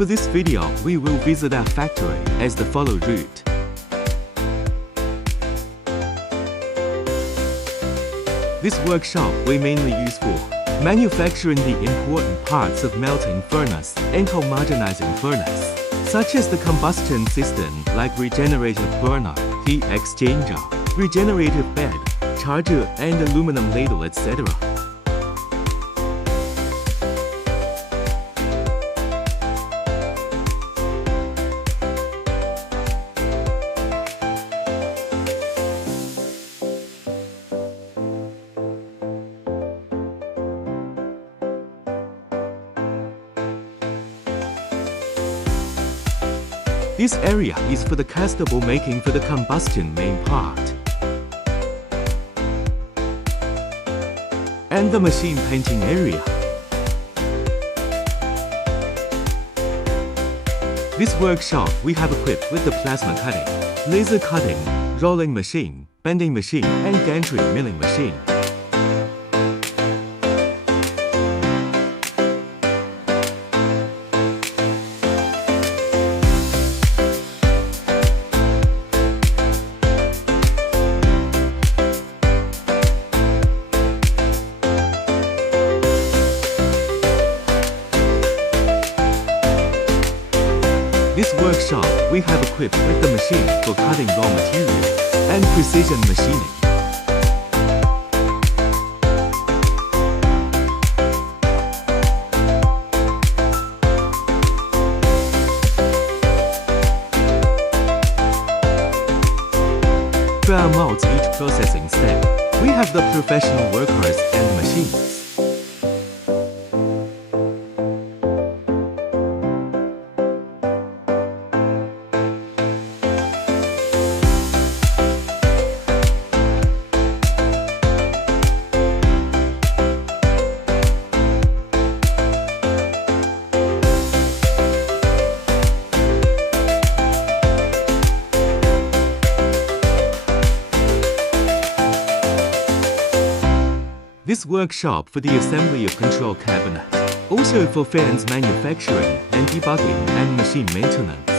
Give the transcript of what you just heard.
For this video, we will visit our factory as the follow route. This workshop we mainly use for manufacturing the important parts of melting furnace and homogenizing furnace, such as the combustion system like regenerative burner, heat exchanger, regenerative bed, charger and aluminum ladle, etc. This area is for the castable making for the combustion main part, and the machine painting area. This workshop we have equipped with the plasma cutting, laser cutting, rolling machine, bending machine and gantry milling machine. This workshop we have equipped with the machine for cutting raw material and precision machining. For our molds each processing step, we have the professional workers and machines. This workshop for the assembly of control cabinet, also for fans manufacturing and debugging and machine maintenance.